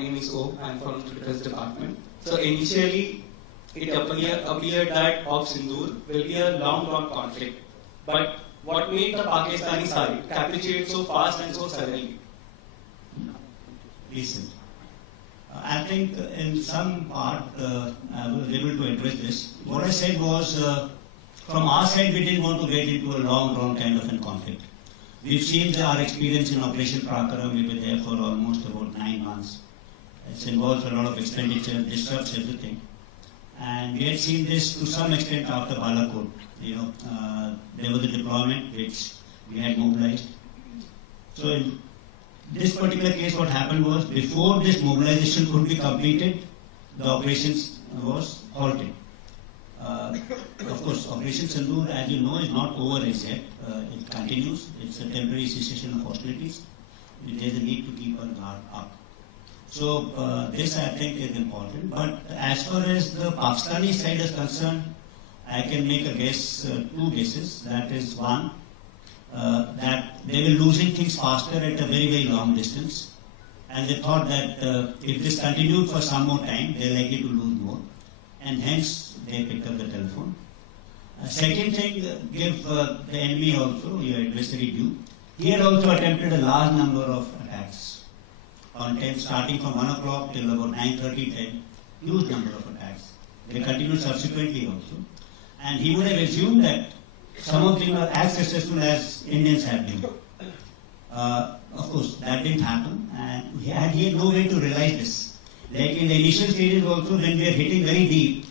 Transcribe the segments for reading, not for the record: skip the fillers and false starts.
name is O. I'm from the defense department. So initially, it appeared that of Sindoor will be a long-drawn conflict. But what made the Pakistani side capitulate so fast and so suddenly? Listen, I think in some part I was able to address this. What I said was, from our side, we didn't want to get into a long-drawn kind of a conflict. We've seen our experience in Operation Prakara. We were there for almost about 9 months. It involves a lot of expenditure, disrupts everything. And we had seen this to some extent after Balakot. There was a deployment which we had mobilized. So in this particular case, what happened was, before this mobilization could be completed, the operations was halted. Of course, Operation Sindoor, as you know, is not over as yet. It continues. It's a temporary cessation of hostilities. There is a need to keep our guard up. So this, I think, is important. But as far as the Pakistani side is concerned, I can make a guess, 2 guesses. That is, one, that they were losing things faster at a very, very long distance. And they thought that if this continued for some more time, they're likely to lose more. And hence, they picked up the telephone. Second thing, give the enemy also, your adversary due. He had also attempted a large number of attacks on 10, starting from 1 o'clock till about 9:30, 10. Huge number of attacks. They continued subsequently also. And he would have assumed that some of them are as successful as Indians have been. Of course, that didn't happen. And he had no way to realize this. Like in the initial stages also, when we were hitting very deep,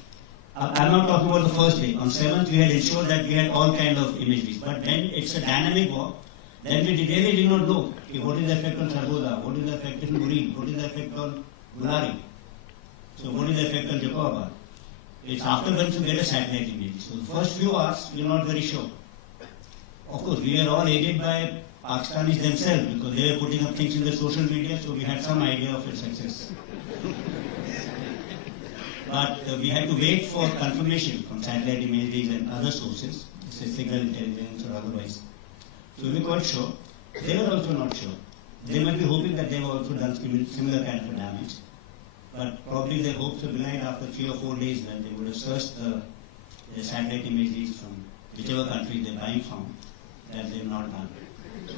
I'm not talking about the first day. On 7th, we had ensured that we had all kind of imageries. But then it's a dynamic war. Then we really did not know what is the effect on Sargoda, what is the effect on Murid, what is the effect on Gulari. So what is the effect on Jacobabad? It's after once you get a satellite image. So the first few hours, we're not very sure. Of course, we are all aided by Pakistanis themselves because they were putting up things in the social media, so we had some idea of its success. But we had to wait for confirmation from satellite imageries and other sources, say signal intelligence or otherwise. So we were quite sure. They were also not sure. They might be hoping that they were also done similar kind of damage. But probably their hopes were belied after 3 or 4 days when they would have searched the satellite imageries from whichever country they're buying from, that they've not done. So